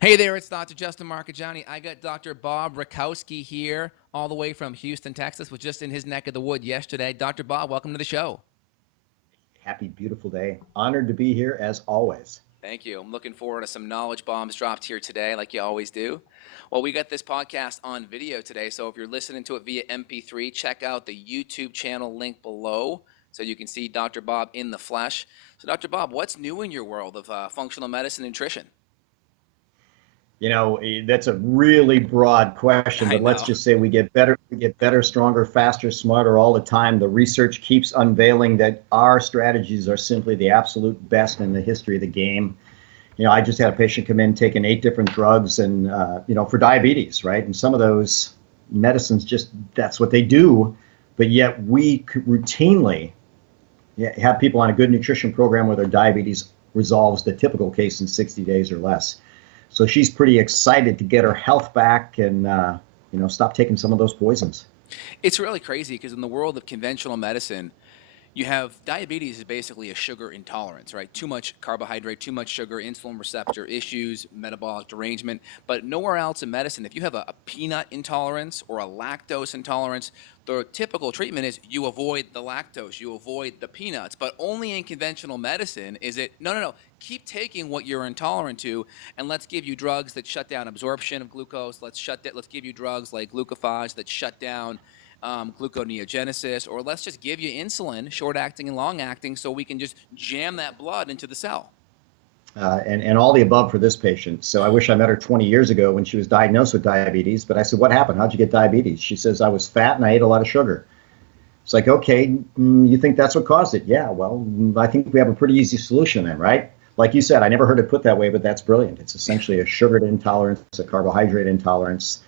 Hey there, it's Dr. Justin Marcagiani. I got Dr. Bob Rakowski here, all the way from Houston, Texas, was just in his neck of the wood yesterday. Dr. Bob, welcome to the show. Happy, beautiful day. Honored to be here as always. Thank you. I'm looking forward to some knowledge bombs dropped here today, like you always do. Well, we got this podcast on video today, so if you're listening to it via MP3, check out the YouTube channel link below so you can see Dr. Bob in the flesh. So, Dr. Bob, what's new in your world of functional medicine and nutrition? That's a really broad question, I but let's know. just say we get better, stronger, faster, smarter all the time. The research keeps unveiling that our strategies are simply the absolute best in the history of the game. I just had a patient come in taking 8 different drugs and, for diabetes, right? And some of those medicines just, that's what they do. But yet we routinely have people on a good nutrition program where their diabetes resolves the typical case in 60 days or less. So she's pretty excited to get her health back and stop taking some of those poisons. It's really crazy because in the world of conventional medicine, you have diabetes is basically a sugar intolerance, right? Too much carbohydrate, too much sugar, insulin receptor issues, metabolic derangement. But nowhere else in medicine, if you have a peanut intolerance or a lactose intolerance, the typical treatment is you avoid the lactose, you avoid the peanuts. But only in conventional medicine is it no, no, no. Keep taking what you're intolerant to, and let's give you drugs that shut down absorption of glucose. Let's give you drugs like glucophage that shut down gluconeogenesis, or let's just give you insulin, short acting and long acting, so we can just jam that blood into the cell. And all the above for this patient. So I wish I met her 20 years ago when she was diagnosed with diabetes. But I said, "What happened? How'd you get diabetes?" She says, "I was fat and I ate a lot of sugar." It's like, okay, you think that's what caused it? Yeah, well, I think we have a pretty easy solution then, right? Like you said, I never heard it put that way, but that's brilliant. It's essentially a sugar intolerance, a carbohydrate intolerance.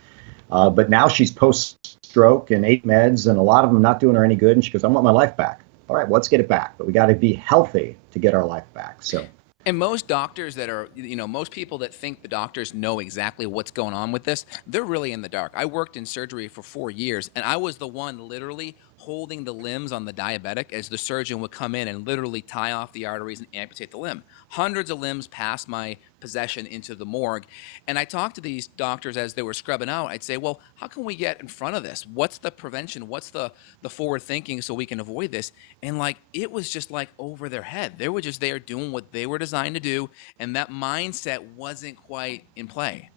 But now she's post stroke and 8 meds, and a lot of them not doing her any good. And she goes, "I want my life back." All right, let's get it back. But we got to be healthy to get our life back. So, And most doctors that are, most people that think the doctors know exactly what's going on with this, they're really in the dark. I worked in surgery for 4 years, and I was the one literally holding the limbs on the diabetic as the surgeon would come in and literally tie off the arteries and amputate the limb. Hundreds of limbs passed my possession into the morgue. And I talked to these doctors as they were scrubbing out. I'd say, well, how can we get in front of this? What's the prevention? What's the forward thinking so we can avoid this? And like it was just like over their head. They were just there doing what they were designed to do, and that mindset wasn't quite in play.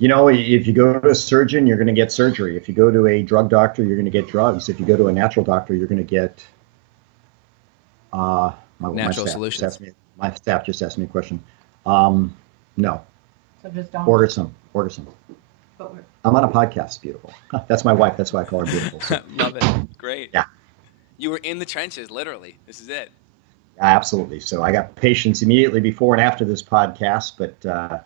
if you go to a surgeon, you're going to get surgery. If you go to a drug doctor, you're going to get drugs. If you go to a natural doctor, you're going to get my Natural staff just solutions. asked me. My staff just asked me a question. No, So just don't. order some. Order some. But we're, I'm on a podcast. Beautiful. That's my wife. That's why I call her beautiful. So Love it. Great. yeah, You were in the trenches, literally. This is it. absolutely. So I got patients immediately before and after this podcast, but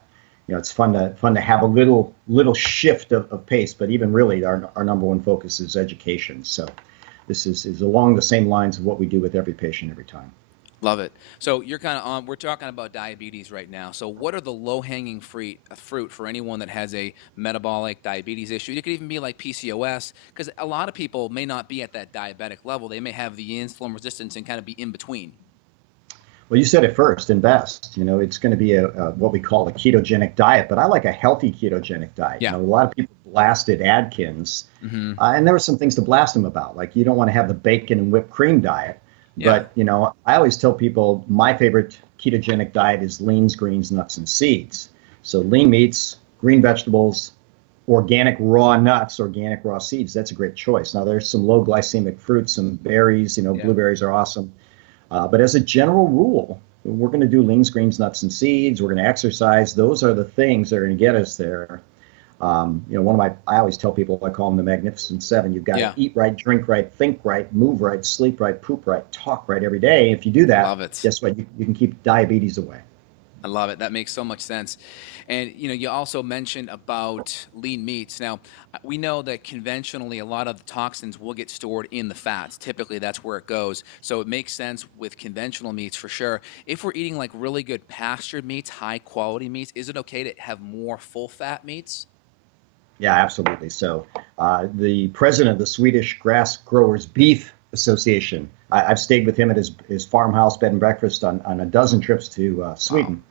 it's fun to have a little shift of pace. But even really, our number one focus is education. So this is along the same lines of what we do with every patient every time. Love it. So you're kind of on. We're talking about diabetes right now. So what are the low-hanging fruit for anyone that has a metabolic diabetes issue? It could even be like PCOS, because a lot of people may not be at that diabetic level. They may have the insulin resistance and kind of be in between. Well, you said it first and best. It's going to be a what we call a ketogenic diet, but I like a healthy ketogenic diet. Yeah. A lot of people blasted Atkins, Mm-hmm. and there were some things to blast them about. Like you don't want to have the bacon and whipped cream diet. Yeah. But I always tell people my favorite ketogenic diet is leans, greens, nuts, and seeds. So lean meats, green vegetables, organic raw nuts, organic raw seeds. That's a great choice. Now there's some low glycemic fruits, some berries. Yeah. Blueberries are awesome. But as a general rule, we're going to do leans, greens, nuts, and seeds. We're going to exercise. Those are the things that are going to get us there. I always tell people, I call them the Magnificent Seven. You've got to Yeah. eat right, drink right, think right, move right, sleep right, poop right, talk right every day. If you do that, Love it. guess what? You can keep diabetes away. I love it. That makes so much sense. And you also mentioned about lean meats. Now, we know that conventionally a lot of the toxins will get stored in the fats. Typically, that's where it goes. So it makes sense with conventional meats for sure. If we're eating like really good pastured meats, high quality meats, is it okay to have more full fat meats? Yeah, absolutely. So the president of the Swedish Grass Growers Beef Association, I've stayed with him at his farmhouse bed and breakfast on a dozen trips to Wow. Sweden.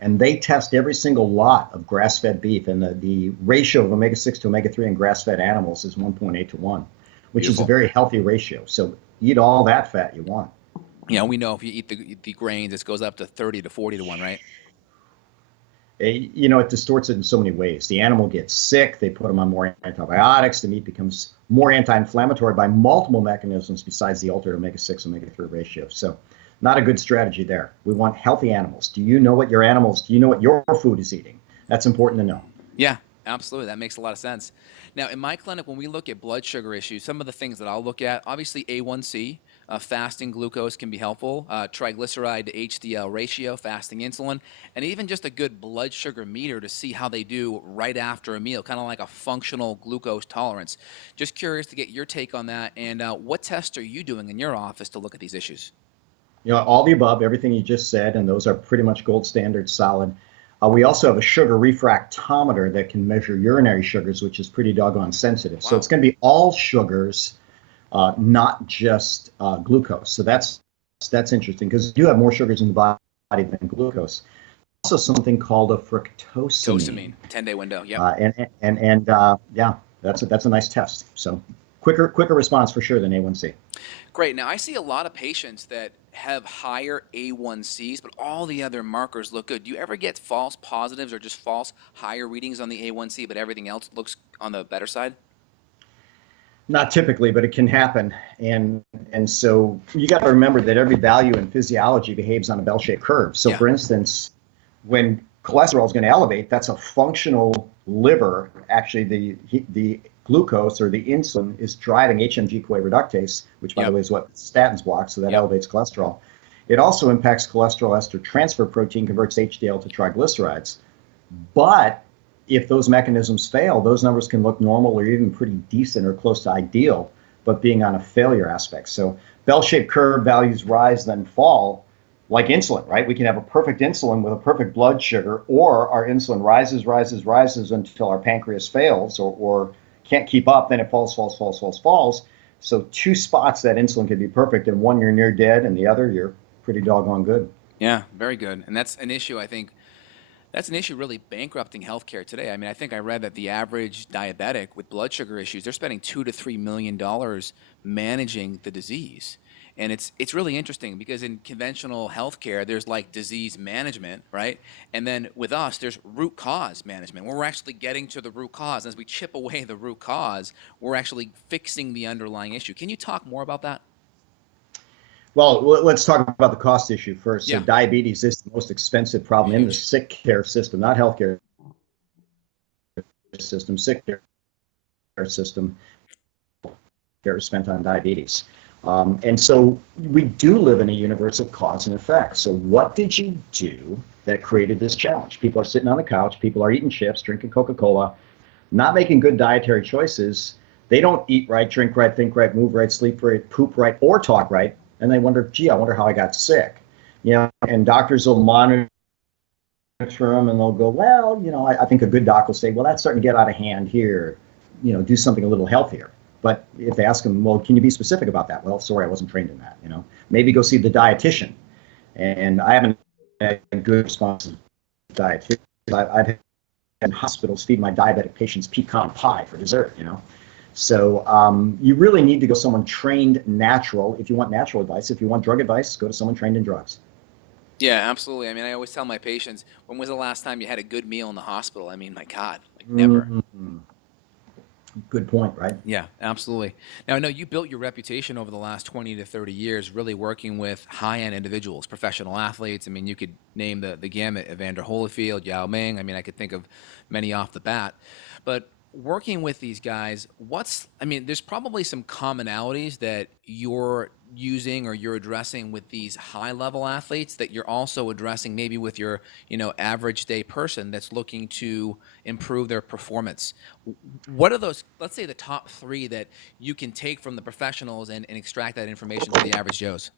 and they test every single lot of grass-fed beef, and the ratio of omega-6 to omega-3 in grass-fed animals is 1.8 to 1, which is a Beautiful. very healthy ratio. So eat all that fat you want. You know, we know if you eat the grains, it goes up to 30 to 40 to 1, right? You know, it distorts it in so many ways. The animal gets sick, they put them on more antibiotics, the meat becomes more anti-inflammatory by multiple mechanisms besides the altered omega-6, omega-3 ratio. So not a good strategy there. We want healthy animals. Do you know what your food is eating? That's important to know. Yeah, absolutely. That makes a lot of sense. Now, in my clinic, when we look at blood sugar issues, some of the things that I'll look at, obviously A1C, fasting glucose can be helpful, triglyceride to HDL ratio, fasting insulin, and even just a good blood sugar meter to see how they do right after a meal, kind of like a functional glucose tolerance. Just curious to get your take on that, and what tests are you doing in your office to look at these issues? You know, all the above, everything you just said, and those are pretty much gold standard solid. We also have a sugar refractometer that can measure urinary sugars, which is pretty doggone sensitive. So Wow. it's going to be all sugars, not just glucose. So that's interesting because you have more sugars in the body than glucose. Also, something called a fructosamine. Tosamine, 10-day window. Yep. Yeah, that's a nice test. So quicker response for sure than A1C. Great. Now, I see a lot of patients that have higher A1Cs, but all the other markers look good. Do you ever get false positives or just false higher readings on the A1C, but everything else looks on the better side? Not typically, but it can happen. And so you got to remember that every value in physiology behaves on a bell-shaped curve. So Yeah. for instance, when cholesterol is going to elevate, that's a functional liver. Actually, the glucose or the insulin is driving HMG-CoA reductase, which by Yep. the way is what statins block, so that Yep. elevates cholesterol. It also impacts cholesterol ester transfer protein, converts HDL to triglycerides. But if those mechanisms fail, those numbers can look normal or even pretty decent or close to ideal, but being on a failure aspect. So bell-shaped curve, values rise, then fall, like insulin, right? We can have a perfect insulin with a perfect blood sugar, or our insulin rises until our pancreas fails or can't keep up, then it falls. So two spots that insulin can be perfect, and one you're near dead, and the other you're pretty doggone good. Yeah, very good. And that's an issue, I think. That's an issue really bankrupting healthcare today. I mean, I think I read that the average diabetic with blood sugar issues, they're spending $2 to $3 million managing the disease. And it's really interesting because in conventional healthcare, there's like disease management, right? And then with us, there's root cause management, where we're actually getting to the root cause. As we chip away the root cause, we're actually fixing the underlying issue. Can you talk more about that? Well, let's talk about the cost issue first. So Yeah, diabetes is the most expensive problem in the huge. sick care system, not healthcare system, sick care system. Care is spent on diabetes. And so we do live in a universe of cause and effect. So what did you do that created this challenge? People are sitting on the couch, people are eating chips, drinking Coca-Cola, not making good dietary choices. They don't eat right, drink right, think right, move right, sleep right, poop right, or talk right. And they wonder, gee, I wonder how I got sick. You know, and doctors will monitor them and they'll go, well, you know, I think a good doc will say, well, that's starting to get out of hand here. You know, do something a little healthier. But if they ask them, well, can you be specific about that? Well, sorry, I wasn't trained in that. You know, maybe go see the dietitian. And I haven't had a good response to dietitian. I've had in hospitals feed my diabetic patients pecan pie for dessert. You know. So you really need to go someone trained natural if you want natural advice. If you want drug advice, go to someone trained in drugs. Yeah, absolutely. I mean, I always tell my patients, when was the last time you had a good meal in the hospital? I mean, my God, like never. Mm-hmm. Good point, right? Yeah, absolutely. Now, I know you built your reputation over the last 20 to 30 years really working with high-end individuals, professional athletes. I mean, you could name the gamut, Evander Holyfield, Yao Ming. I mean, I could think of many off the bat. But working with these guys, there's probably some commonalities that you're using or you're addressing with these high-level athletes that you're also addressing maybe with your, average day person that's looking to improve their performance. What are those, let's say the top three that you can take from the professionals and extract that information to the average Joes?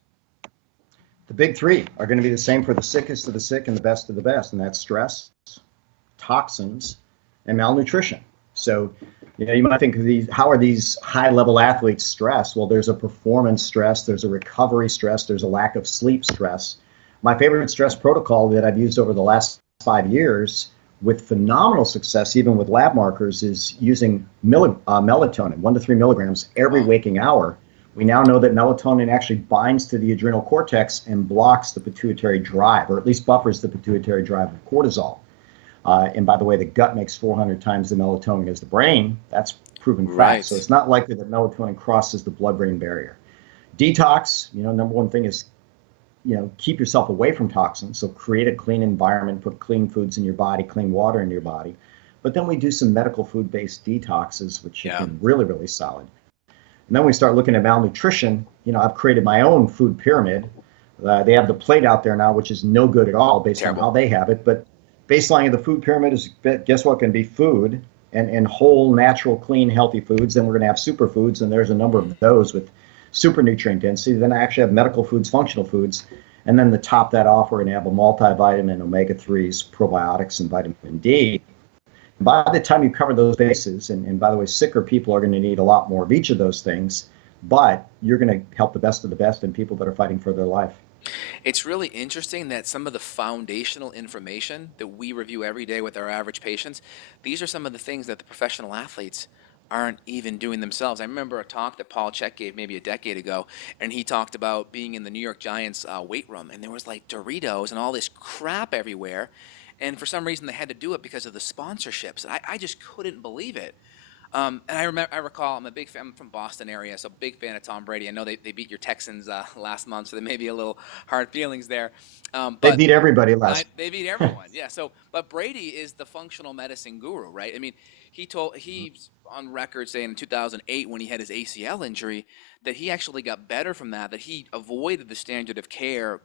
The big three are going to be the same for the sickest of the sick and the best of the best, and that's stress, toxins, and malnutrition. So, you might think of these, how are these high-level athletes stressed? Well, there's a performance stress, there's a recovery stress, there's a lack of sleep stress. My favorite stress protocol that I've used over the last 5 years with phenomenal success, even with lab markers, is using melatonin, 1 to 3 milligrams every waking hour. We now know that melatonin actually binds to the adrenal cortex and blocks the pituitary drive, or at least buffers the pituitary drive of cortisol. And by the way, the gut makes 400 times the melatonin as the brain. That's proven fact. Right. So it's not likely that melatonin crosses the blood-brain barrier. Detox, number one thing is, keep yourself away from toxins. So create a clean environment, put clean foods in your body, clean water in your body. But then we do some medical food-based detoxes, which have been really, really solid. And then we start looking at malnutrition. I've created my own food pyramid. They have the plate out there now, which is no good at all based on how they have it. But baseline of the food pyramid is, guess what, can be food and whole, natural, clean, healthy foods. Then we're going to have superfoods, and there's a number of those with super nutrient density. Then I actually have medical foods, functional foods. And then to top that off, we're going to have a multivitamin, omega-3s, probiotics, and vitamin D. By the time you cover those bases, and by the way, sicker people are going to need a lot more of each of those things, but you're going to help the best of the best and people that are fighting for their life. It's really interesting that some of the foundational information that we review every day with our average patients, these are some of the things that the professional athletes aren't even doing themselves. I remember a talk that Paul Chek gave maybe a decade ago, and he talked about being in the New York Giants weight room, and there was like Doritos and all this crap everywhere. And for some reason, they had to do it because of the sponsorships. I just couldn't believe it. And I recall, I'm a big fan, I'm from Boston area, so big fan of Tom Brady. I know they beat your Texans last month, so there may be a little hard feelings there. They But beat everybody last. they beat everyone, yeah. So, but Brady is the functional medicine guru, right? I mean, he's on record saying in 2008 when he had his ACL injury that he actually got better from that he avoided the standard of care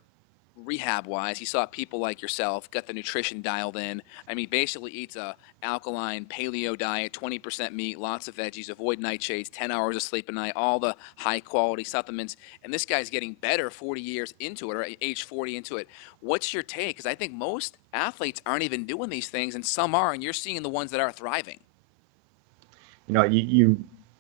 rehab-wise. He saw people like yourself, got the nutrition dialed in. I mean, basically eats a alkaline paleo diet, 20% meat, lots of veggies, avoid nightshades, 10 hours of sleep a night, all the high-quality supplements. And this guy's getting better 40 years into it, or age 40 into it. What's your take? Because I think most athletes aren't even doing these things, and some are, and you're seeing the ones that are thriving.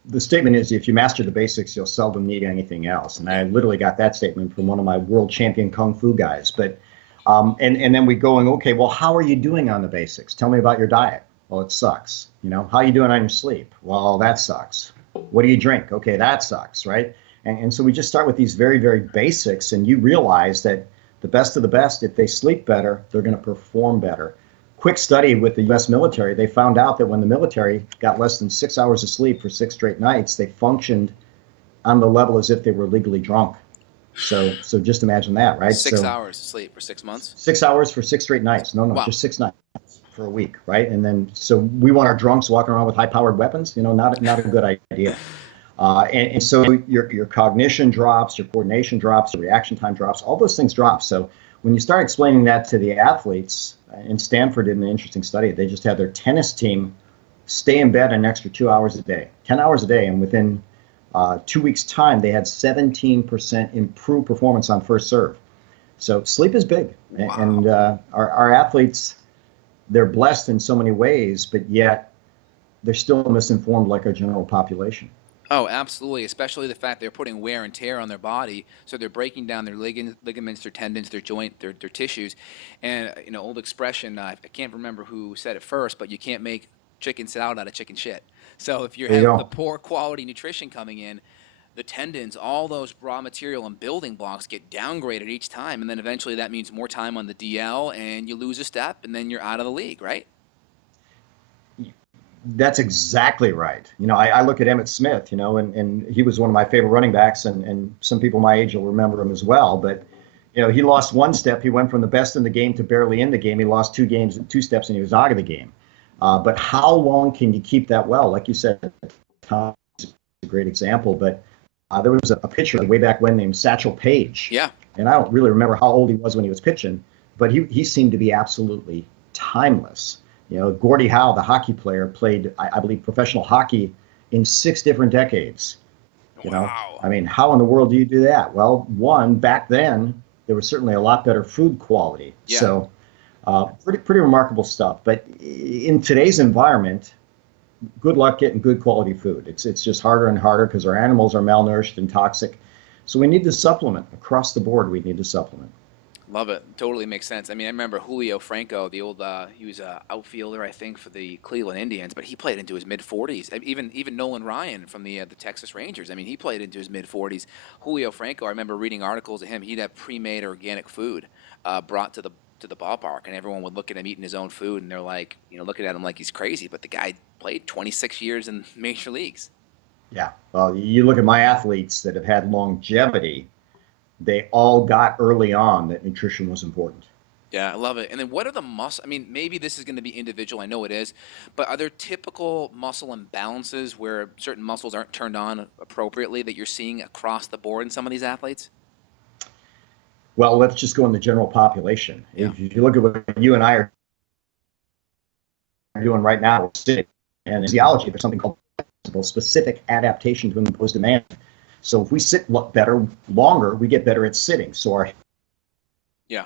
The statement is, if you master the basics, you'll seldom need anything else. And I literally got that statement from one of my world champion Kung Fu guys. But and then we going, okay, well, how are you doing on the basics? Tell me about your diet. Well, it sucks. How are you doing on your sleep? Well, that sucks. What do you drink? Okay, that sucks, right? And so we just start with these very, very basics, and you realize that the best of the best, if they sleep better, they're going to perform better. Quick study with the U.S. military, they found out that when the military got less than 6 hours of sleep for 6 straight nights, they functioned on the level as if they were legally drunk. So just imagine that, right? 6 hours of sleep for 6 months? 6 hours for 6 straight nights. No, Wow. Just 6 nights for a week, right? And then, so we want our drunks walking around with high-powered weapons? Not a good idea. And so your cognition drops, your coordination drops, your reaction time drops, all those things drop. So when you start explaining that to the athletes, and Stanford did an interesting study, they just had their tennis team stay in bed an extra 2 hours a day, 10 hours a day, and within 2 weeks' time, they had 17% improved performance on first serve. So sleep is big, Wow. and our athletes, they're blessed in so many ways, but yet they're still misinformed like our general population. Oh, absolutely, especially the fact they're putting wear and tear on their body, so they're breaking down their ligaments, their tendons, their joint, their tissues. And, old expression, I can't remember who said it first, but you can't make chicken salad out of chicken shit. So if you're There you having go. the poor quality nutrition coming in, the tendons, all those raw material and building blocks get downgraded each time, and then eventually that means more time on the DL, and you lose a step, and then you're out of the league, right? That's exactly right. I look at Emmitt Smith, and he was one of my favorite running backs, and some people my age will remember him as well. But, he lost one step. He went from the best in the game to barely in the game. He lost 2 steps, and he was out of the game. But how long can you keep that well? Like you said, Tom is a great example. But there was a pitcher way back when named Satchel Paige. Yeah. And I don't really remember how old he was when he was pitching, but he seemed to be absolutely timeless. Gordie Howe, the hockey player, played, I believe, professional hockey in 6 different decades. Wow. I mean, how in the world do you do that? Well, one, back then, there was certainly a lot better food quality. Yeah. So pretty remarkable stuff. But in today's environment, good luck getting good quality food. It's just harder and harder because our animals are malnourished and toxic. So we need to supplement. Across the board, we need to supplement. Love it. Totally makes sense. I mean, I remember Julio Franco, the old he was a outfielder, I think, for the Cleveland Indians, but he played into his mid 40s. Even Nolan Ryan from the Texas Rangers. I mean, he played into his mid 40s. Julio Franco, I remember reading articles of him. He'd have pre-made organic food brought to the ballpark, and everyone would look at him eating his own food, and they're like, looking at him like he's crazy. But the guy played 26 years in major leagues. Yeah. Well, you look at my athletes that have had longevity, they all got early on that nutrition was important. Yeah, I love it. And then what are the muscle? I mean, maybe this is going to be individual. I know it is, but are there typical muscle imbalances where certain muscles aren't turned on appropriately that you're seeing across the board in some of these athletes? Well, let's just go in the general population. Yeah. If you look at what you and I are doing right now, sitting, and in physiology, there's something called specific adaptation to imposed demand. So if we sit better, longer, we get better at sitting. So our Yeah.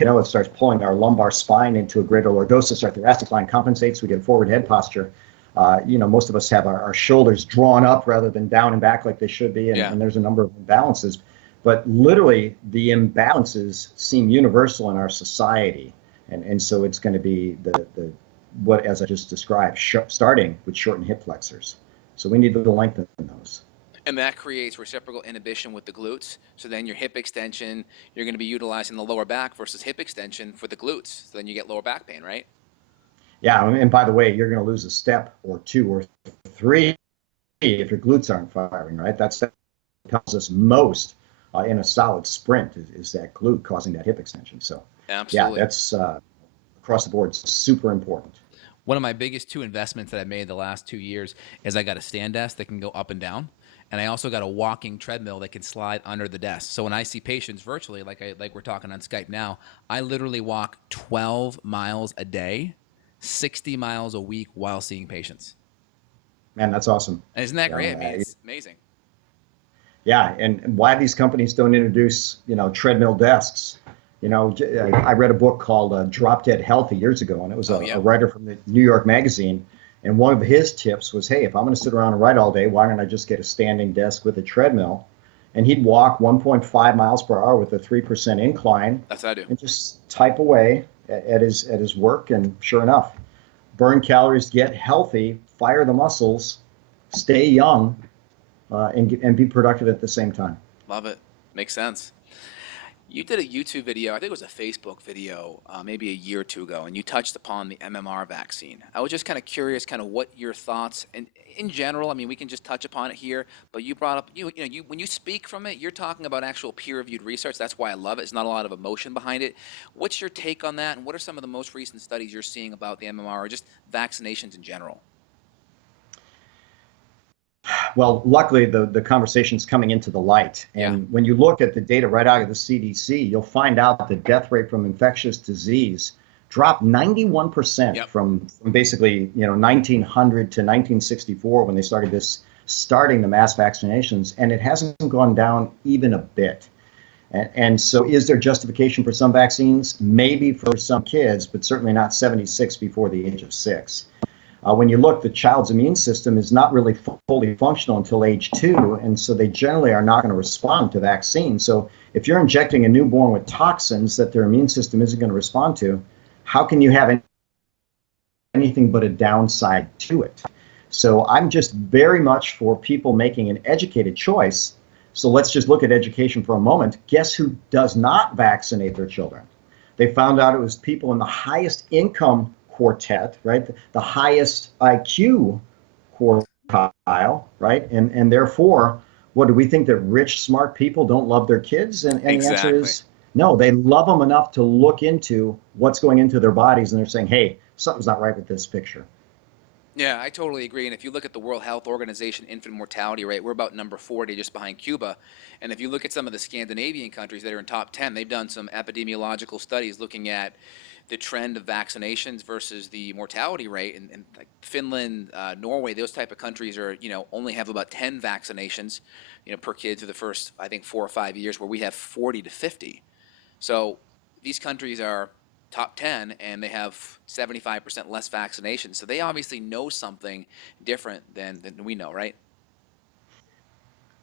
it starts pulling our lumbar spine into a greater lordosis. Our thoracic spine compensates. We get a forward head posture. Most of us have our shoulders drawn up rather than down and back like they should be, and, Yeah. and there's a number of imbalances. But literally, the imbalances seem universal in our society, and so it's going to be the what, as I just described, starting with shortened hip flexors. So we need to lengthen those. And that creates reciprocal inhibition with the glutes. So then your hip extension, you're going to be utilizing the lower back versus hip extension for the glutes. So then you get lower back pain, right? Yeah, and by the way, you're going to lose a step or two or three if your glutes aren't firing, right? That's what tells us most in a solid sprint is that glute causing that hip extension. So, yeah, Absolutely. that's across the board super important. One of my biggest two investments that I made the last 2 years is I got a stand desk that can go up and down, and I also got a walking treadmill that can slide under the desk. So when I see patients virtually, like we're talking on Skype now, I literally walk 12 miles a day, 60 miles a week while seeing patients. Man, that's awesome. And isn't that You great? I know, mean, it's amazing. yeah, and why these companies don't introduce treadmill desks. I read a book called Drop Dead Healthy years ago, and it was Oh a yeah, writer from the New York Magazine. And one of his tips was, hey, if I'm going to sit around and write all day, why don't I just get a standing desk with a treadmill? And he'd walk 1.5 miles per hour with a 3% incline that's what I do. and just type away at his work. And sure enough, burn calories, get healthy, fire the muscles, stay young, and be productive at the same time. Love it. Makes sense. You did a YouTube video, I think it was a Facebook video, maybe a year or two ago, and you touched upon the MMR vaccine. I was just kind of curious, kind of what your thoughts, and in general, I mean, we can just touch upon it here, but you brought up, when you speak from it, you're talking about actual peer-reviewed research. That's why I love it. It's not a lot of emotion behind it. What's your take on that, and what are some of the most recent studies you're seeing about the MMR or just vaccinations in general? Well, luckily, the conversation's coming into the light. Yeah. And when you look at the data right out of the CDC, you'll find out the death rate from infectious disease dropped 91% Yep. from basically 1900 to 1964 when they starting the mass vaccinations, and it hasn't gone down even a bit. And so is there justification for some vaccines? Maybe for some kids, but certainly not 76 before the age of 6. When you look, the child's immune system is not really fully functional until age 2, and so they generally are not going to respond to vaccines. So if you're injecting a newborn with toxins that their immune system isn't going to respond to, how can you have anything but a downside to it? So I'm just very much for people making an educated choice. So let's just look at education for a moment. Guess who does not vaccinate their children? They found out it was people in the highest income quartet, right? The highest IQ quartile, right? And therefore, what do we think that rich, smart people don't love their kids? And the answer Exactly. is no, they love them enough to look into what's going into their bodies, and they're saying, hey, something's not right with this picture. Yeah, I totally agree. And if you look at the World Health Organization infant mortality rate, we're about number 40, just behind Cuba. And if you look at some of the Scandinavian countries that are in top 10, they've done some epidemiological studies looking at the trend of vaccinations versus the mortality rate. And like Finland, Norway, those type of countries are, only have about 10 vaccinations, per kid through the first, I think, 4 or 5 years, where we have 40 to 50. So these countries are top 10 and they have 75% less vaccinations. So they obviously know something different than we know, right?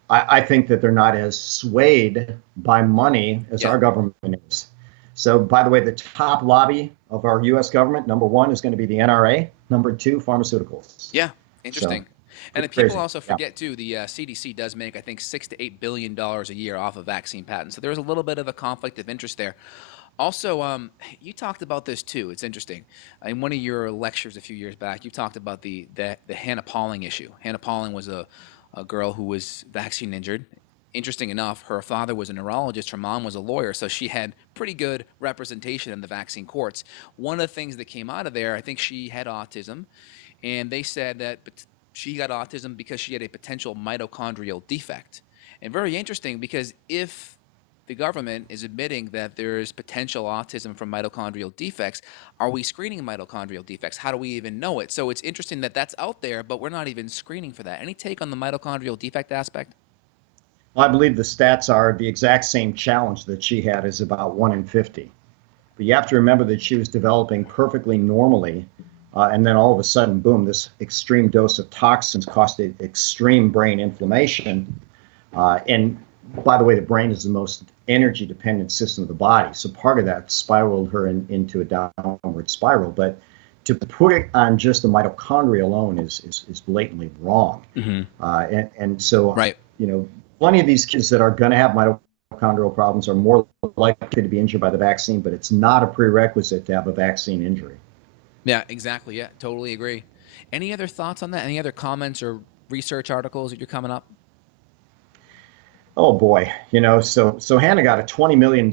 I think that they're not as swayed by money as Yeah. our government is. So, by the way, the top lobby of our U.S. government, number one, is going to be the NRA. Number two, pharmaceuticals. Yeah, So, interesting. And pretty if people crazy. also Yeah. forget too, the CDC does make, I think, $6 to $8 billion a year off of vaccine patents. So there's a little bit of a conflict of interest there. Also, you talked about this too. It's interesting. In one of your lectures a few years back, you talked about the Hannah Pauling issue. Hannah Pauling was a girl who was vaccine injured. Interesting enough, her father was a neurologist, her mom was a lawyer, so she had pretty good representation in the vaccine courts. One of the things that came out of there, I think she had autism, and they said that she got autism because she had a potential mitochondrial defect. And very interesting because if the government is admitting that there is potential autism from mitochondrial defects, are we screening mitochondrial defects? How do we even know it? So it's interesting that that's out there, but we're not even screening for that. Any take on the mitochondrial defect aspect? Well, I believe the stats are the exact same challenge that she had is about 1 in 50. But you have to remember that she was developing perfectly normally. And then all of a sudden, boom, this extreme dose of toxins caused extreme brain inflammation. And by the way, the brain is the most energy dependent system of the body. So part of that spiraled her into a downward spiral. But to put it on just the mitochondria alone is blatantly wrong. Mm-hmm. And so, Right. Plenty of these kids that are going to have mitochondrial problems are more likely to be injured by the vaccine, but it's not a prerequisite to have a vaccine injury. Yeah, exactly. Yeah, totally agree. Any other thoughts on that? Any other comments or research articles that you're coming up? Oh boy, so Hannah got a $20 million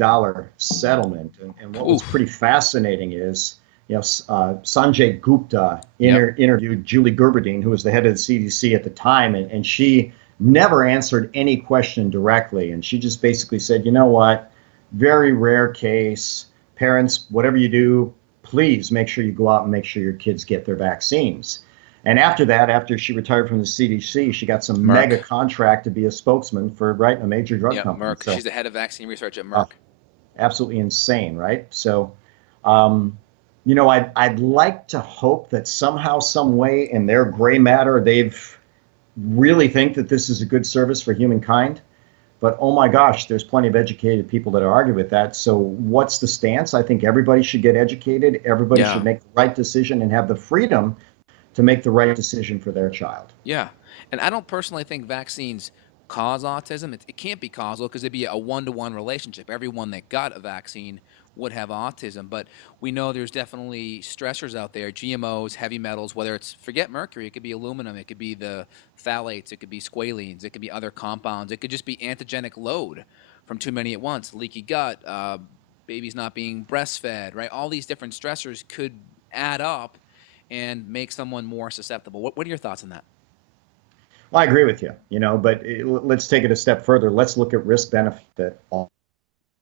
settlement, and what was Oof. pretty fascinating is, Sanjay Gupta Yep. interviewed Julie Gerberding, who was the head of the CDC at the time, and she never answered any question directly, and she just basically said, you know what, very rare case, parents, whatever you do, please make sure you go out and make sure your kids get their vaccines. And after that, after she retired from the CDC, she got some Merck. mega contract to be a spokesman for a major drug Yep, company. Merck. So She's the head of vaccine research at uh, Merck. absolutely insane, right? So, I'd like to hope that somehow, some way, in their gray matter, they've really think that this is a good service for humankind. But oh my gosh, there's plenty of educated people that argue with that. So what's the stance? I think everybody should get educated. Everybody Yeah. should make the right decision and have the freedom to make the right decision for their child. Yeah. And I don't personally think vaccines cause autism. It can't be causal because it'd be a one-to-one relationship. Everyone that got a vaccine would have autism. But we know there's definitely stressors out there, GMOs, heavy metals, whether it's, forget mercury, it could be aluminum, it could be the phthalates, it could be squalene, it could be other compounds, it could just be antigenic load from too many at once, leaky gut, babies not being breastfed, right? All these different stressors could add up and make someone more susceptible. What are your thoughts on that? Well, I agree with you, but let's take it a step further. Let's look at risk benefit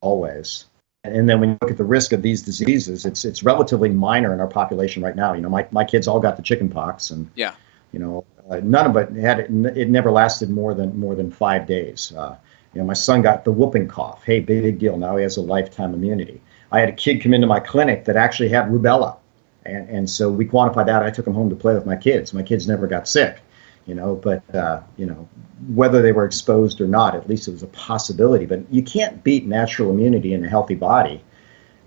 always. And then when you look at the risk of these diseases, it's relatively minor in our population right now. My kids all got the chicken pox, and Yeah. none of it had it. It never lasted more than 5 days. My son got the whooping cough. Hey, big deal. Now he has a lifetime immunity. I had a kid come into my clinic that actually had rubella, and so we quantified that. I took him home to play with my kids. My kids never got sick, but whether they were exposed or not, at least it was a possibility. But you can't beat natural immunity in a healthy body,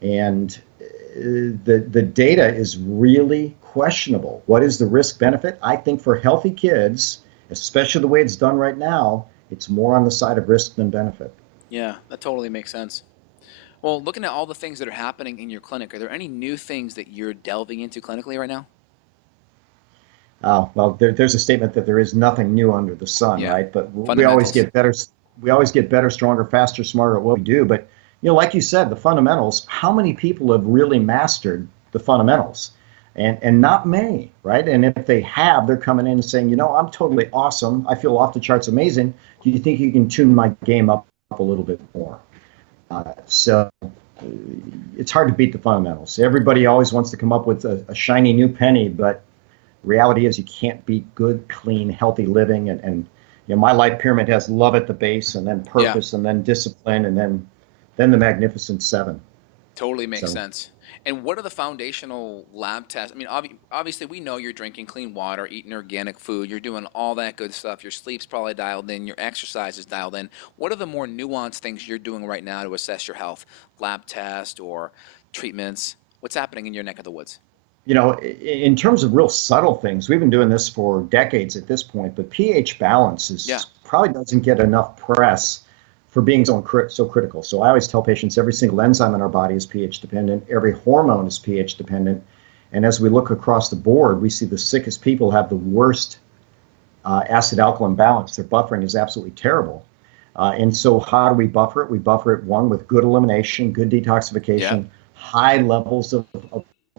and the data is really questionable. What is the risk benefit? I think for healthy kids, especially the way it's done right now, it's more on the side of risk than benefit. Yeah, that totally makes sense. Well, looking at all the things that are happening in your clinic, are there any new things that you're delving into clinically right now? Well, there's a statement that there is nothing new under the sun, Yeah. right? But we always Fundamentals. get better. We always get better, stronger, faster, smarter at what we do. But like you said, the fundamentals. How many people have really mastered the fundamentals? And not many, right? And if they have, they're coming in and saying, I'm totally awesome. I feel off the charts amazing. Do you think you can tune my game up a little bit more? So it's hard to beat the fundamentals. Everybody always wants to come up with a shiny new penny, but reality is you can't beat good, clean, healthy living. And my life pyramid has love at the base, and then Yeah. purpose, and then discipline, and then the Magnificent Seven. Totally makes So sense. And what are the foundational lab tests? I mean, obviously, we know you're drinking clean water, eating organic food, you're doing all that good stuff. Your sleep's probably dialed in, your exercise is dialed in. What are the more nuanced things you're doing right now to assess your health? Lab test or treatments? What's happening in your neck of the woods? in terms of real subtle things, we've been doing this for decades at this point, but pH balance Yeah. is probably doesn't get enough press for being so critical. So I always tell patients every single enzyme in our body is pH dependent, every hormone is pH dependent. And as we look across the board, we see the sickest people have the worst acid alkaline balance. Their buffering is absolutely terrible. And so, how do we buffer it? We buffer it, one, with good elimination, good Yeah. detoxification, high levels of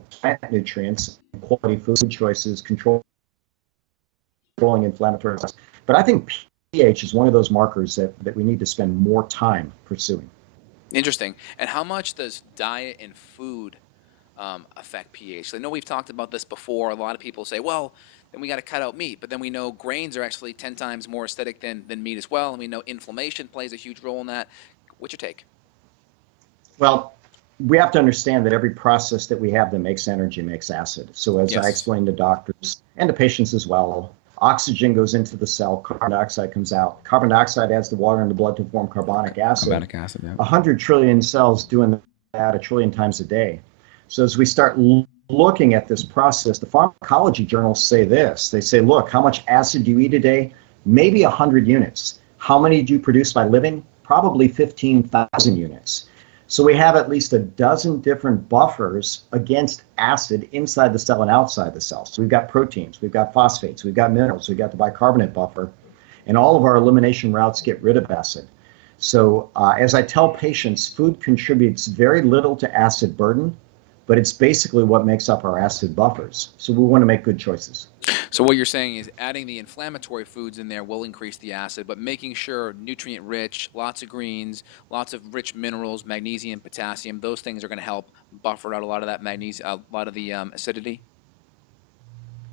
plant nutrients, quality food choices, controlling inflammatory process. But I think pH is one of those markers that we need to spend more time pursuing. Interesting. And how much does diet and food affect pH? I know we've talked about this before. A lot of people say, well, then we got to cut out meat. But then we know grains are actually 10 times more acidic than meat as well. And we know inflammation plays a huge role in that. What's your take? Well, we have to understand that every process that we have that makes energy makes acid. So as I Yes. explain to doctors and to patients as well, oxygen goes into the cell, carbon dioxide comes out. Carbon dioxide adds the water in the blood to form carbonic acid. Carbonica acid, yeah. 100 trillion cells doing that a trillion times a day. So as we start looking at this process, the pharmacology journals say this. They say, look, how much acid do you eat a day? Maybe 100 units. How many do you produce by living? Probably 15,000 units. So we have at least a dozen different buffers against acid inside the cell and outside the cell. So we've got proteins, we've got phosphates, we've got minerals, we've got the bicarbonate buffer, and all of our elimination routes get rid of acid. So as I tell patients, food contributes very little to acid burden, but it's basically what makes up our acid buffers. So we want to make good choices. So what you're saying is adding the inflammatory foods in there will increase the acid, but making sure nutrient rich, lots of greens, lots of rich minerals, magnesium, potassium, those things are going to help buffer out a lot of that magnesium, a lot of the acidity.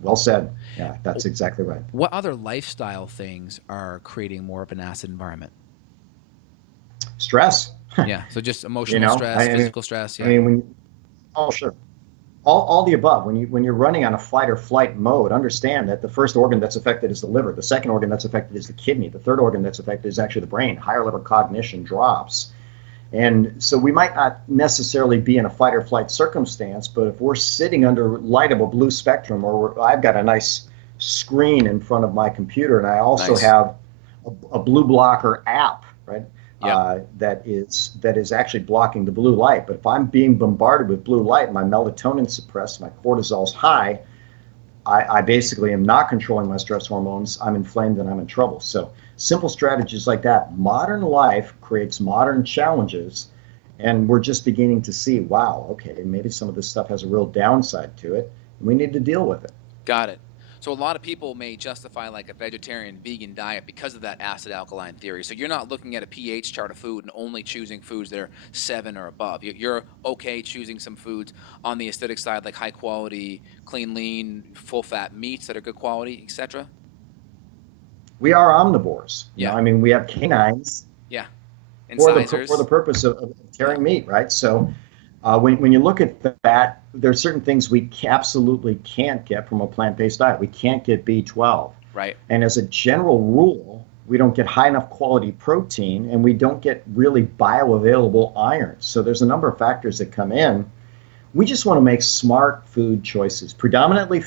Well said. Yeah, that's exactly right. What other lifestyle things are creating more of an acid environment? Stress. Yeah, so just You emotional know, stress, physical stress. I Yeah, mean, oh, sure. All the above. When you're running on a fight or flight mode, understand that the first organ that's affected is the liver. The second organ that's affected is the kidney. The third organ that's affected is actually the brain. Higher level cognition drops. And so we might not necessarily be in a fight or flight circumstance, but if we're sitting under light of a blue spectrum, or I've got a nice screen in front of my computer, and I also nice. have a blue blocker app, right? Yeah, That is actually blocking the blue light. But if I'm being bombarded with blue light, my melatonin's suppressed, my cortisol's high, I basically am not controlling my stress hormones. I'm inflamed and I'm in trouble. So simple strategies like that. Modern life creates modern challenges, and we're just beginning to see, wow, okay, maybe some of this stuff has a real downside to it, and we need to deal with it. got it. So a lot of people may justify like a vegetarian, vegan diet because of that acid alkaline theory. So you're not looking at a pH chart of food and only choosing foods that are 7 or above. You're okay choosing some foods on the acidic side, like high quality, clean, lean, full fat meats that are good quality, etc. We are omnivores. Yeah, I mean, we have canines yeah, for the incisors. purpose of Yeah, tearing meat, right? So when you look at that, there are certain things we absolutely can't get from a plant-based diet. We can't get B12. right. And as a general rule, we don't get high enough quality protein, and we don't get really bioavailable iron. So there's a number of factors that come in. We just want to make smart food choices. Predominantly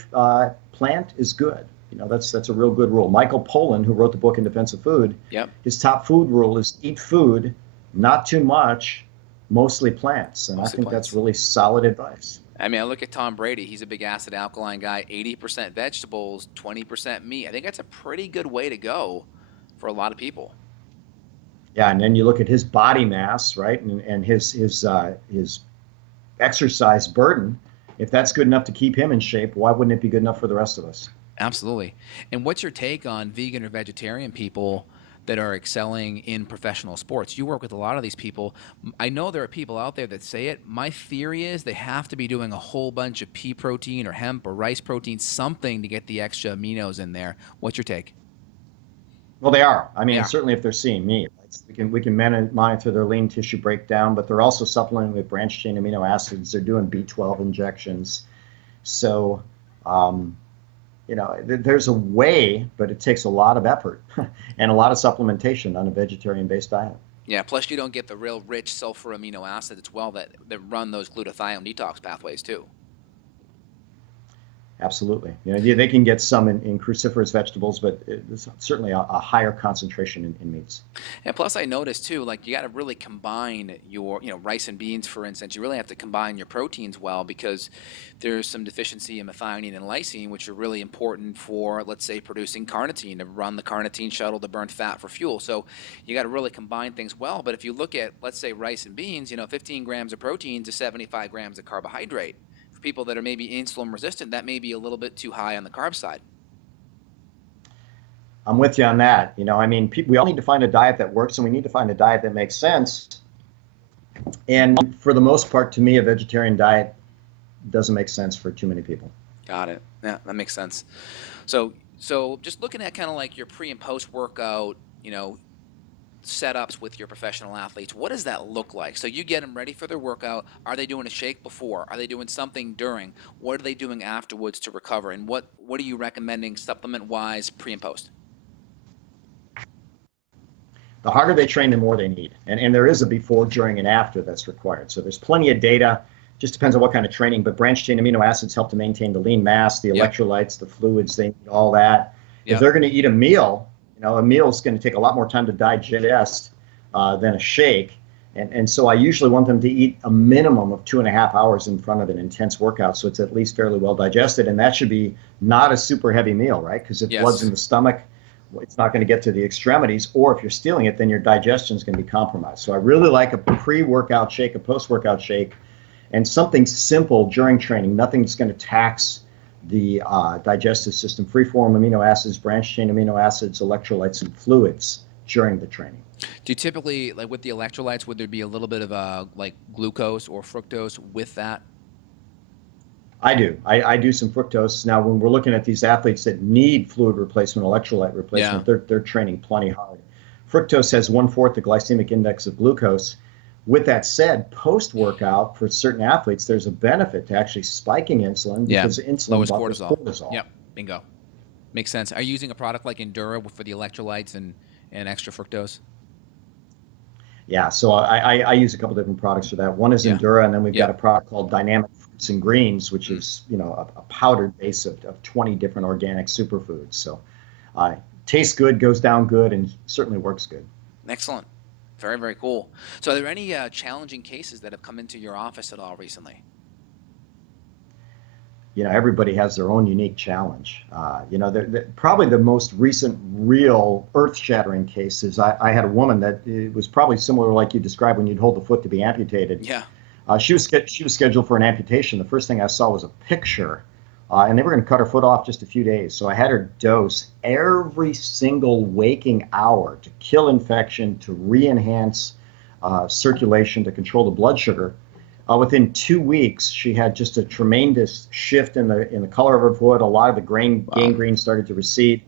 plant is good. That's a real good rule. Michael Pollan, who wrote the book In Defense of Food, Yep, his top food rule is eat food, not too much, mostly plants. And I mostly think that's plants. really solid advice. I mean, I look at Tom Brady. He's a big acid alkaline guy. 80% vegetables, 20% meat. I think that's a pretty good way to go for a lot of people. Yeah, and then you look at his body mass, right, and his exercise burden. If that's good enough to keep him in shape, why wouldn't it be good enough for the rest of us? Absolutely. And what's your take on vegan or vegetarian people that are excelling in professional sports? You work with a lot of these people. I know there are people out there that say it. My theory is they have to be doing a whole bunch of pea protein or hemp or rice protein, something to get the extra aminos in there. What's your take? Well, they are. I They mean, are. certainly if they're seeing me. Right? We can monitor their lean tissue breakdown, but they're also supplementing with branched chain amino acids. They're doing B12 injections. So, there's a way, but it takes a lot of effort and a lot of supplementation on a vegetarian-based diet. Yeah, plus you don't get the real rich sulfur amino acids as well that run those glutathione detox pathways too. Absolutely. They can get some in cruciferous vegetables, but it's certainly a higher concentration in meats. And plus I noticed too, like you got to really combine your, rice and beans, for instance. You really have to combine your proteins well because there's some deficiency in methionine and lysine, which are really important for, let's say, producing carnitine, to run the carnitine shuttle to burn fat for fuel. So you got to really combine things well. But if you look at, let's say, rice and beans, 15 grams of protein to 75 grams of carbohydrate. For people that are maybe insulin resistant, that may be a little bit too high on the carb side. I'm with you on that. We all need to find a diet that works, and we need to find a diet that makes sense. And for the most part, to me, a vegetarian diet doesn't make sense for too many people. Got it. Yeah, that makes sense. So just looking at kind of like your pre and post workout, setups with your professional athletes, what does that look like? So you get them ready for their workout. Are they doing a shake before? Are they doing something during? What are they doing afterwards to recover? And what are you recommending supplement-wise pre and post? The harder they train, the more they need. And there is a before, during, and after that's required. So there's plenty of data. Just depends on what kind of training. But branched chain amino acids help to maintain the lean mass, the electrolytes, the fluids, they need all that. If they're going to eat a meal, a meal is going to take a lot more time to digest than a shake. And so I usually want them to eat a minimum of 2.5 hours in front of an intense workout, so it's at least fairly well digested. And that should be not a super heavy meal, right? Because if blood's in the stomach, it's not going to get to the extremities. Or if you're stealing it, then your digestion is going to be compromised. So I really like a pre-workout shake, a post-workout shake, and something simple during training. Nothing's going to tax the digestive system. Free-form amino acids, branched chain amino acids, electrolytes, and fluids during the training. Do you typically, like with the electrolytes, would there be a little bit of like glucose or fructose with that? I do. I do some fructose. Now, when we're looking at these athletes that need fluid replacement, electrolyte replacement, they're training plenty hard. Fructose has 1/4 the glycemic index of glucose. With that said, post-workout for certain athletes, there's a benefit to actually spiking insulin because insulin lowers buffers cortisol. Yep, bingo. Makes sense. Are you using a product like Endura for the electrolytes and extra fructose? Yeah, so I use a couple different products for that. One is Endura, and then we've got a product called Dynamic Fruits and Greens, which is a powdered base of 20 different organic superfoods. So tastes good, goes down good, and certainly works good. Excellent. Very, very cool. So are there any challenging cases that have come into your office at all recently? Everybody has their own unique challenge. Probably the most recent real earth-shattering case is I had a woman that it was probably similar like you described when you'd hold the foot to be amputated. Yeah. She was scheduled for an amputation. The first thing I saw was a picture, and they were going to cut her foot off just a few days. So I had her dose every single waking hour to kill infection, to re-enhance circulation, to control the blood sugar. Within 2 weeks, she had just a tremendous shift in the color of her foot. A lot of the gangrene started to recede.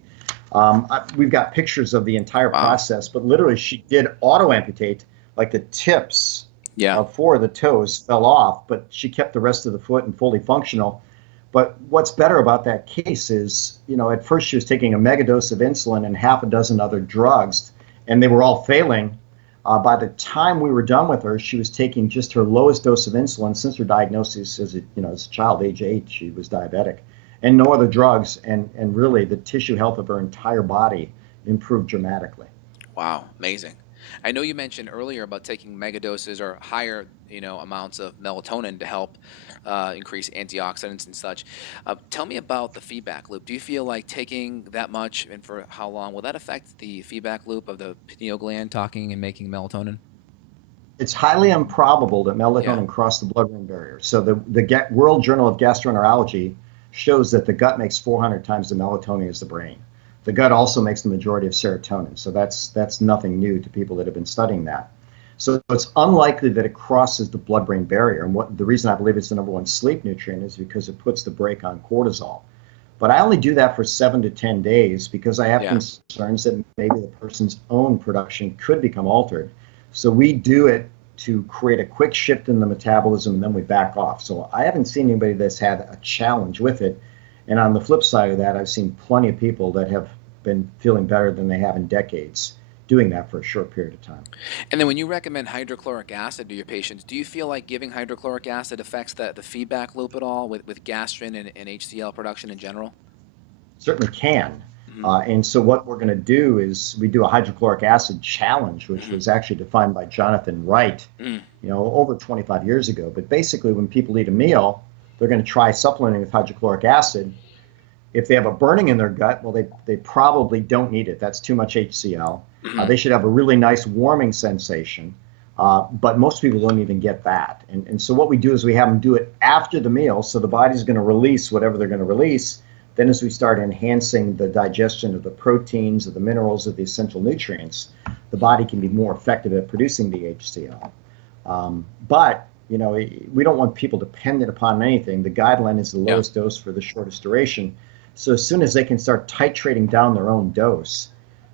We've got pictures of the entire process, but literally she did auto-amputate, like the tips of 4 of the toes fell off, but she kept the rest of the foot and fully functional. But what's better about that case is, at first she was taking a megadose of insulin and 6 other drugs, and they were all failing. By the time we were done with her, she was taking just her lowest dose of insulin since her diagnosis as a child, age 8, she was diabetic, and no other drugs. And really, the tissue health of her entire body improved dramatically. Wow, amazing. I know you mentioned earlier about taking megadoses or higher, amounts of melatonin to help increase antioxidants and such. Tell me about the feedback loop. Do you feel like taking that much, and for how long, will that affect the feedback loop of the pineal gland talking and making melatonin? It's highly improbable that melatonin crossed the blood-brain barrier. So the World Journal of Gastroenterology shows that the gut makes 400 times the melatonin as the brain. The gut also makes the majority of serotonin, so that's nothing new to people that have been studying that. So it's unlikely that it crosses the blood-brain barrier, and the reason I believe it's the #1 sleep nutrient is because it puts the brake on cortisol. But I only do that for 7 to 10 days because I have Yeah. concerns that maybe the person's own production could become altered. So we do it to create a quick shift in the metabolism and then we back off. So I haven't seen anybody that's had a challenge with it. And on the flip side of that, I've seen plenty of people that have been feeling better than they have in decades doing that for a short period of time. And then when you recommend hydrochloric acid to your patients, do you feel like giving hydrochloric acid affects the feedback loop at all with gastrin and HCl production in general? Certainly can. Hmm. And so what we're going to do is we do a hydrochloric acid challenge, which Hmm. was actually defined by Jonathan Wright, Mm. over 25 years ago. But basically, when people eat a meal, they're going to try supplementing with hydrochloric acid. If they have a burning in their gut, well, they probably don't need it. That's too much HCl. Hmm. They should have a really nice warming sensation. But most people don't even get that. And so what we do is we have them do it after the meal. So the body's going to release whatever they're going to release. Then as we start enhancing the digestion of the proteins, of the minerals, of the essential nutrients, the body can be more effective at producing the HCl. But we don't want people dependent upon anything. The guideline is the Yeah. lowest dose for the shortest duration. So as soon as they can start titrating down their own dose,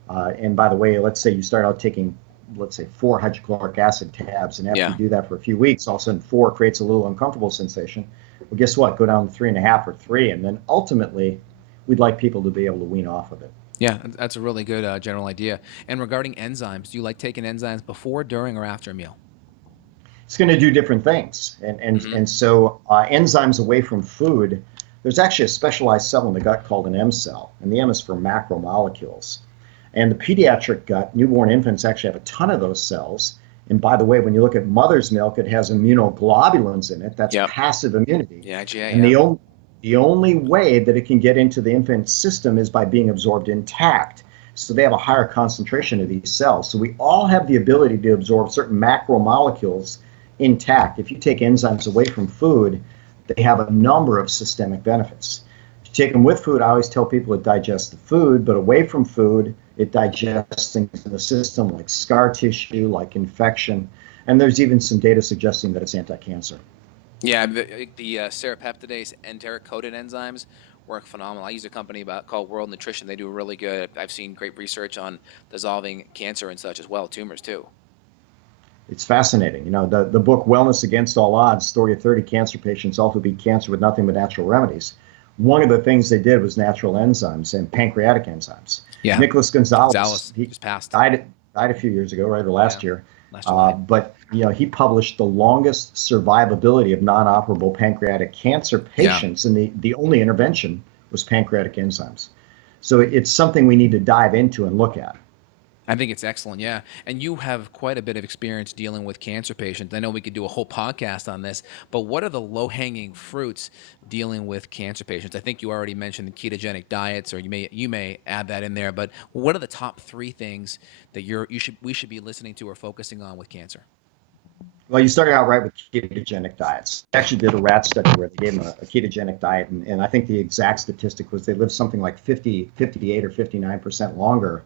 and by the way, let's say you start out taking, let's say, 4 hydrochloric acid tabs, and after Yeah. you do that for a few weeks, all of a sudden 4 creates a little uncomfortable sensation. Well, guess what? Go down to 3.5 or 3, and then ultimately, we'd like people to be able to wean off of it. Yeah, that's a really good general idea. And regarding enzymes, do you like taking enzymes before, during, or after a meal? It's going to do different things. And and Hmm. and so enzymes away from food. There's actually a specialized cell in the gut called an M cell, and the M is for macromolecules. And the pediatric gut, newborn infants actually have a ton of those cells. And by the way, when you look at mother's milk, it has immunoglobulins in it. That's Yep. passive immunity. Yeah, IgA. And Yeah. the only way that it can get into the infant's system is by being absorbed intact. So they have a higher concentration of these cells. So we all have the ability to absorb certain macromolecules intact. If you take enzymes away from food, they have a number of systemic benefits. If you take them with food, I always tell people it digests the food, but away from food, it digests things in the system like scar tissue, like infection, and there's even some data suggesting that it's anti-cancer. Yeah, the serrapeptidase enteric-coated enzymes work phenomenal. I use a company called World Nutrition. They do really good. I've seen great research on dissolving cancer and such as well, tumors too. It's fascinating. The book Wellness Against All Odds, Story of 30 Cancer Patients, All Who Beat Cancer with Nothing But Natural Remedies. One of the things they did was natural enzymes and pancreatic enzymes. Yeah, Nicholas Gonzalez, Gonzalez he just passed. died a few years ago, right, or Yeah, last year. last July. But he published the longest survivability of non-operable pancreatic cancer Yeah. patients, and the only intervention was pancreatic enzymes. So it's something we need to dive into and look at. I think it's excellent, yeah. And you have quite a bit of experience dealing with cancer patients. I know we could do a whole podcast on this, but what are the low-hanging fruits dealing with cancer patients? I think you already mentioned the ketogenic diets, or you may add that in there. But what are the top 3 things that we should be listening to or focusing on with cancer? Well, you started out right with ketogenic diets. I actually did a rat study where they gave them a ketogenic diet, and I think the exact statistic was they lived something like 50, 58 or 59% longer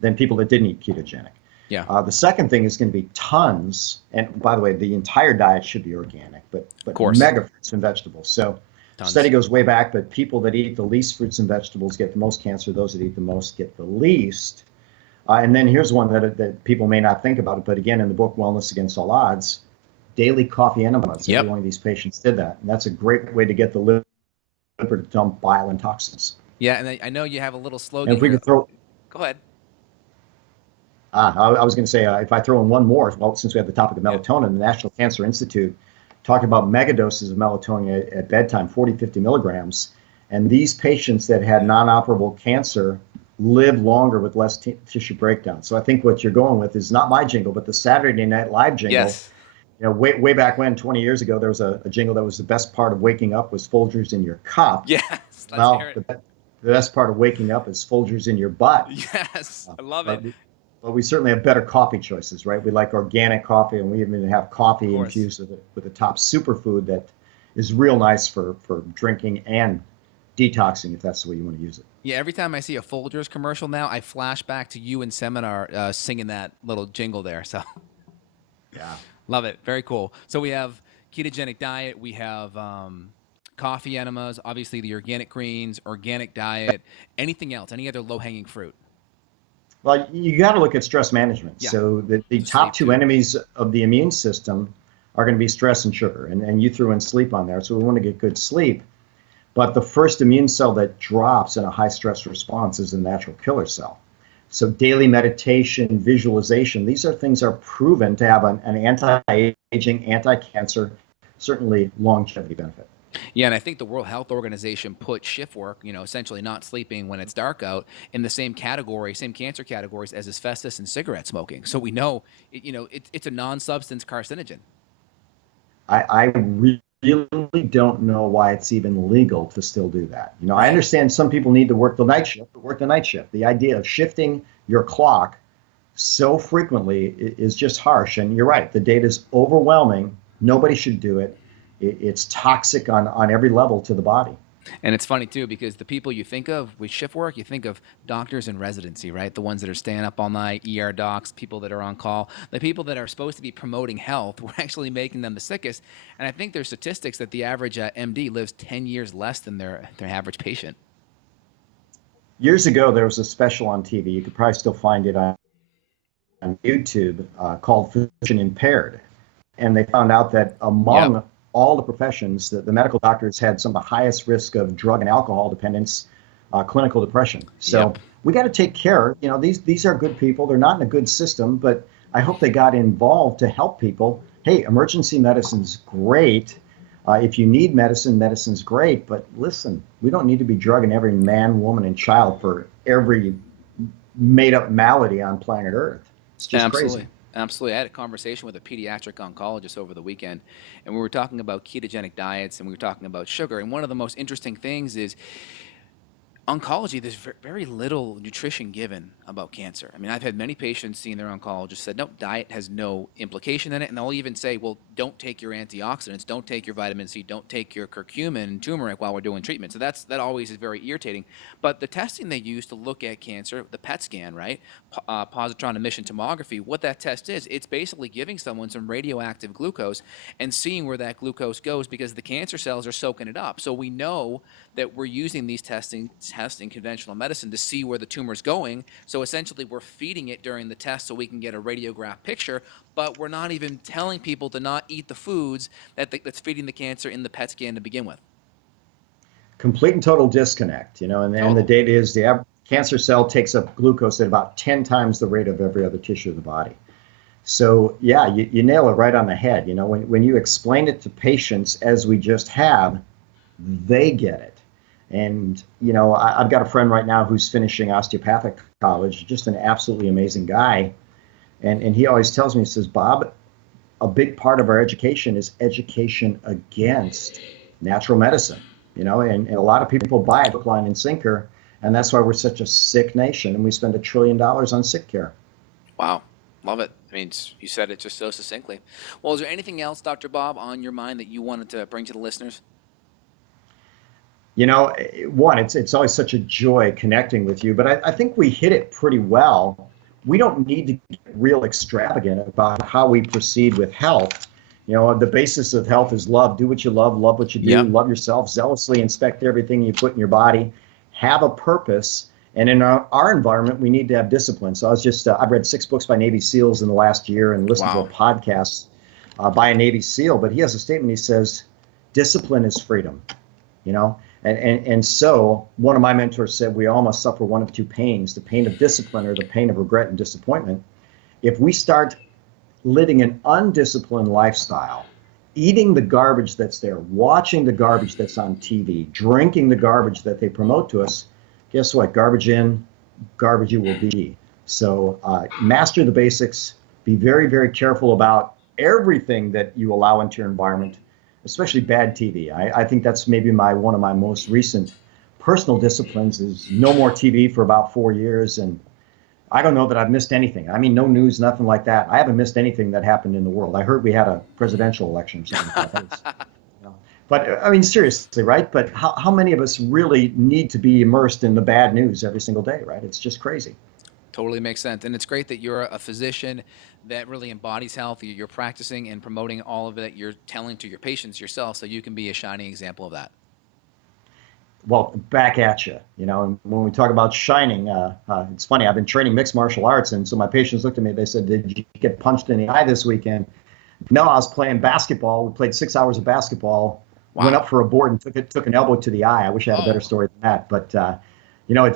than people that didn't eat ketogenic. Yeah, The second thing is going to be tons, and by the way, the entire diet should be organic, but of course, mega fruits and vegetables. So the study tons. goes way back, but people that eat the least fruits and vegetables get the most cancer. Those that eat the most get the least. And then here's one that people may not think about it, but again, in the book Wellness Against All Odds, daily coffee enemas. Every Yep. one of these patients did that, and that's a great way to get the liver to dump bile and toxins. Yeah, and I know you have a little And slogan if we here. could throw, Go ahead. I was going to say, if I throw in one more, well, since we have the topic of Yeah. melatonin, the National Cancer Institute talked about megadoses of melatonin at bedtime, 40, 50 milligrams. And these patients that had non-operable cancer lived longer with less tissue breakdown. So I think what you're going with is not my jingle, but the Saturday Night Live jingle. Yes. Way back when, 20 years ago, there was a jingle that was the best part of waking up was Folgers in your cup. Yes. Let's Well, hear it. the best part of waking up is Folgers in your butt. Yes. I love But it. But we certainly have better coffee choices, right? We like organic coffee, and we even have coffee Of course. infused with a top superfood that is real nice for drinking and detoxing, if that's the way you want to use it. Yeah, every time I see a Folgers commercial now, I flash back to you in seminar singing that little jingle there. So Yeah. love it. Very cool. So we have ketogenic diet. We have Coffee enemas, obviously the organic greens, organic diet, anything else, any other low-hanging fruit? Well, you got to look at stress management. Yeah. So the So top sleep two too. enemies of the immune system are going to be stress and sugar. And you threw in sleep on there. So we want to get good sleep. But the first immune cell that drops in a high stress response is the natural killer cell. So daily meditation, visualization, these are things are proven to have an anti-aging, anti-cancer, certainly longevity benefit. Yeah, and I think the World Health Organization put shift work, essentially not sleeping when it's dark out, in the same category, same cancer categories as asbestos and cigarette smoking. So we know, it's a non-substance carcinogen. I really don't know why it's even legal to still do that. I Right. understand some people need to work the night shift, but work the night shift. The idea of shifting your clock so frequently is just harsh. And you're right, the data is overwhelming. Nobody should do it. It's toxic on every level to the body. And it's funny too because the people you think of with shift work, you think of doctors in residency, right? The ones that are staying up all night, ER docs, people that are on call, the people that are supposed to be promoting health, we're actually making them the sickest. And I think there's statistics that the average MD lives 10 years less than their average patient. Years ago, there was a special on TV. You could probably still find it on YouTube called Physician Impaired. And they found out that Yep. among all the professions, the medical doctors had some of the highest risk of drug and alcohol dependence, clinical depression. So Yep. we got to take care. These are good people. They're not in a good system, but I hope they got involved to help people. Hey, emergency medicine's great. If you need medicine, medicine's great. But listen, we don't need to be drugging every man, woman, and child for every made up malady on planet Earth. It's just crazy. Absolutely. Absolutely. I had a conversation with a pediatric oncologist over the weekend, and we were talking about ketogenic diets and we were talking about sugar. And one of the most interesting things is oncology, there's very little nutrition given about cancer. I mean, I've had many patients seeing their oncologist said, nope, diet has no implication in it. And they'll even say, well, don't take your antioxidants, don't take your vitamin C, don't take your curcumin and turmeric while we're doing treatment. So that always is very irritating. But the testing they use to look at cancer, the PET scan, right? Positron emission tomography, what that test is, it's basically giving someone some radioactive glucose and seeing where that glucose goes because the cancer cells are soaking it up. So we know that we're using these tests in conventional medicine to see where the tumor's going. So essentially, we're feeding it during the test so we can get a radiograph picture, but we're not even telling people to not eat the foods that's feeding the cancer in the PET scan to begin with. Complete and total disconnect, and the Total. data is the cancer cell takes up glucose at about 10 times the rate of every other tissue of the body. So yeah, you nail it right on the head. When you explain it to patients as we just have, they get it. And I've got a friend right now who's finishing osteopathic college, just an absolutely amazing guy. And he always tells me, he says, Bob, a big part of our education is education against natural medicine, and a lot of people buy it hook, line, and sinker. And that's why we're such a sick nation and we spend $1 trillion on sick care. Wow. Love it. I mean, you said it just so succinctly. Well, is there anything else, Dr. Bob, on your mind that you wanted to bring to the listeners? One, it's always such a joy connecting with you, but I think we hit it pretty well. We don't need to get real extravagant about how we proceed with health. The basis of health is love. Do what you love what you do, Yep. love yourself, zealously inspect everything you put in your body, have a purpose. And in our environment, we need to have discipline. So I've read 6 books by Navy SEALs in the last year and listened to Wow. a podcast by a Navy SEAL, but he has a statement. He says, discipline is freedom, you know? And so one of my mentors said, we all must suffer one of two pains, the pain of discipline or the pain of regret and disappointment. If we start living an undisciplined lifestyle, eating the garbage that's there, watching the garbage that's on TV, drinking the garbage that they promote to us, guess what? Garbage in, garbage you will be. So master the basics. Be very, very careful about everything that you allow into your environment, especially bad TV. I think that's maybe one of my most recent personal disciplines is no more TV for about 4 years. And I don't know that I've missed anything. I mean, no news, nothing like that. I haven't missed anything that happened in the world. I heard we had a presidential election or something like that. But I mean, seriously, right? But how many of us really need to be immersed in the bad news every single day, right? It's just crazy. Totally makes sense. And it's great that you're a physician that really embodies health. You're practicing and promoting all of it. You're telling to your patients yourself so you can be a shining example of that. Well, back at you, and when we talk about shining, it's funny. I've been training mixed martial arts, and so my patients looked at me. They said, "Did you get punched in the eye this weekend?" No, I was playing basketball. We played 6 hours of basketball. Went Wow. up for a board and took an elbow to the eye. I wish I had a better Oh, story than that. But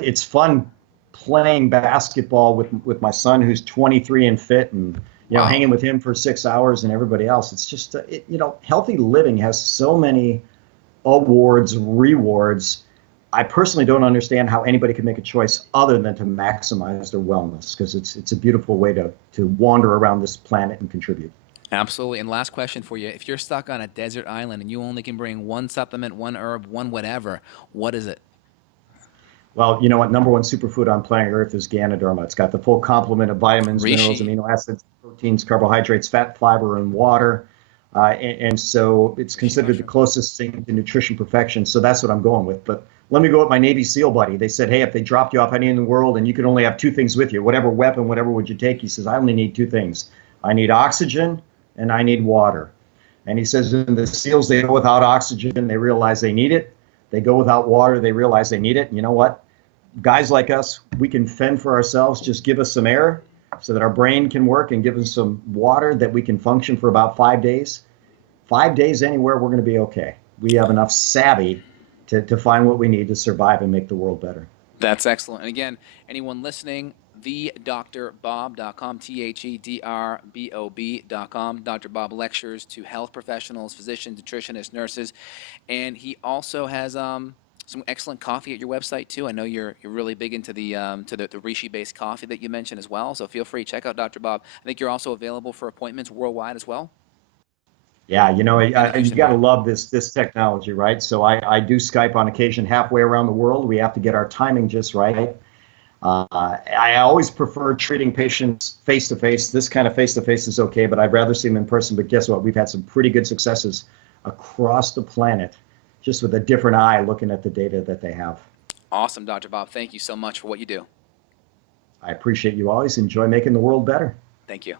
it's fun playing basketball with my son who's 23 and fit, and wow. hanging with him for 6 hours and everybody else. It's just healthy living has so many awards, rewards. I personally don't understand how anybody could make a choice other than to maximize their wellness, because it's a beautiful way to wander around this planet and contribute. Absolutely. And last question for you. If you're stuck on a desert island and you only can bring one supplement, one herb, one whatever, what is it? Well, you know what? Number one superfood on planet Earth is Ganoderma. It's got the full complement of vitamins, minerals, Reishi. amino acids, proteins, carbohydrates, fat, fiber, and water. And so it's Reishi considered the mushroom. closest thing to nutrition perfection. So that's what I'm going with. But let me go with my Navy SEAL buddy. They said, hey, if they dropped you off anywhere in the world and you could only have two things with you, whatever weapon, whatever would you take? He says, I only need two things. I need oxygen and I need water. And he says, in the SEALs, they go without oxygen. They realize they need it. They go without water. They realize they need it. And you know what? Guys like us, we can fend for ourselves. Just give us some air so that our brain can work, and give us some water that we can function for about 5 days. 5 days anywhere, we're going to be okay. We have enough savvy to find what we need to survive and make the world better. That's excellent. And again, anyone listening, thedrbob.com, THEDRBOB.com. Dr. Bob lectures to health professionals, physicians, nutritionists, nurses, and he also has some excellent coffee at your website too. I know you're really big into the reishi-based coffee that you mentioned as well. So feel free to check out Dr. Bob. I think you're also available for appointments worldwide as well Yeah, in the you Houston got to area. love this technology, right? So I do Skype on occasion halfway around the world. We have to get our timing just right. I always prefer treating patients face to face. This kind of face to face is okay, but I'd rather see them in person. But guess what? We've had some pretty good successes across the planet, just with a different eye looking at the data that they have. Awesome, Dr. Bob. Thank you so much for what you do. I appreciate you always. Enjoy making the world better. Thank you.